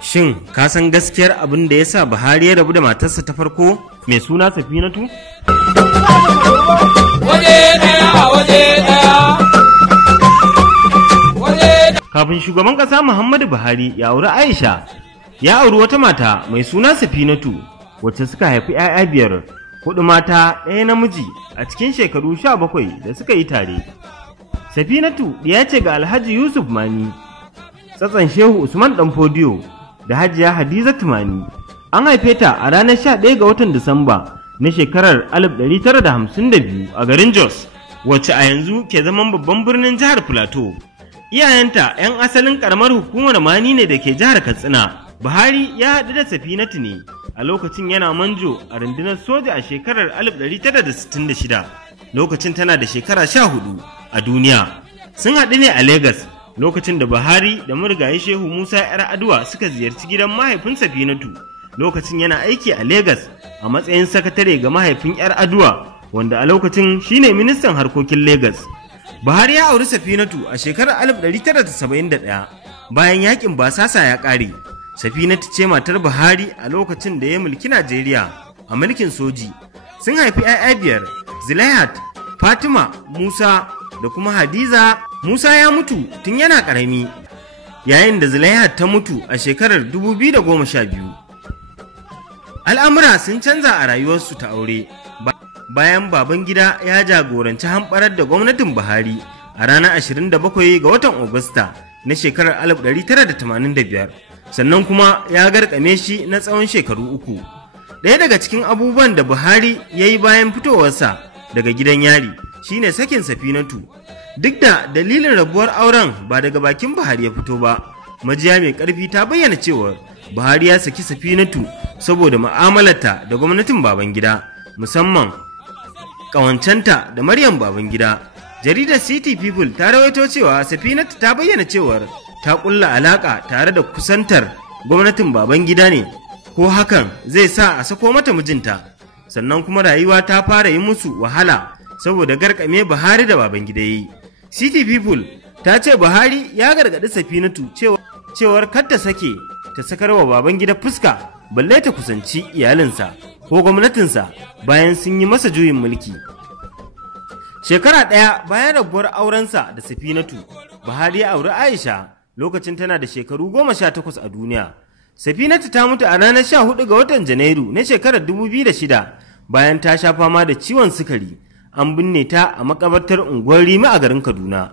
Shin ka san gaskiyar abin da ya sa Buhari ya rabu da matarsa ta farko mai suna Safinatu? Kafin shugaban ƙasa Muhammadu Buhari ya auri Aisha, ya auri wata mata mai suna Safinatu wacce suka haifi 'ya'ya 5, 4 mata 1 namiji a cikin shekaru 17 da suka yi tare. Safinatu ya ce ga Alhaji Yusuf Mani, tsatson Shehu Usman Danfodiyo da Hajiya Hadiza Mani. An haife ta a ranar 11 ga watan Disamba na shekarar 1952 a garin Jos, wacce a yanzu ke zaman babban birnin jihar Plateau. Iyayenta 'yan asalin karamar hukumar Mani ne da ke jihar Katsina. Buhari ya haɗu da Safinatu ne a lokacin yana manjo a rundunar soja a shekarar 1966, lokacin tana da shekara 14 a duniya. Sun haɗu ne a Legas lokacin da Buhari da marigayi Shehu Musa Yaraduwa suka ziyarci gidan mahaifin Safinatu lokacin yana aiki a Legas a matsayin sakatare ga mahaifin Yaraduwa, wanda a lokacin shine ministan harkokin Legas. Buhari ya auri Safinatu a shekarar 1971 bayan yakin basasa ya ƙare. Safinatu ce matar Buhari a lokacin da ya mulki Najeriya a mulkin soji. Sun haifi 'ya'ya 5, Zulaihat, Fatima, Musa da kuma Hadiza. Musa ya mutu tun yana ƙarami, yayin da Zulaihat ta mutu a shekarar 2012. Al'amura sun canza a rayuwarsu ta aure bayan Babangida ya jagoranci hamɓarar da gwamnatin Buhari a ranar 27 ga watan Agusta na shekarar 1985. Sannan kuma ya garkame shi na tsawon shekaru 3. Ɗaya daga cikin abubuwan da Buhari ya yi bayan fitowarsa daga gidan yari shine sakin Safinatu. Duk da dalilin rabuwar auren ba daga bakin Buhari ya fito ba, majiya mai ƙarfi ta bayyana cewa Buhari ya saki Safinatu saboda mu'amalarta da gwamnatin Babangida, musamman ƙawancenta da Maryam Babangida. Jaridar City People ta rawaito cewa Safinatu ta bayyana cewar ta kulla alaka tare da kusantar gwamnatin Babangida ne, ko hakan zai sa a sako mata mijinta. Sannan kuma rayuwa ta fara yi musu wahala saboda garkame Buhari da Babangida yi. City People ta ce Buhari ya gargaɗi Safinatu cewar kar ta sake ta sakar wa Babangida fuska, balle ta kusanci iyalinsa ko gwamnatinsa bayan sun yi masa juyin mulki. Shekara ɗaya bayan rabuwar aurensa da Safinatu, Buhari ya auri Aisha lokacin tana da shekaru 18 a duniya. Safinatu ta mutu a ranar 14 ga watan Janairu na shekarar 2006 bayan ta sha fama da ciwon sukari. An binne ta a makabartar unguwar Rimi a garin Kaduna.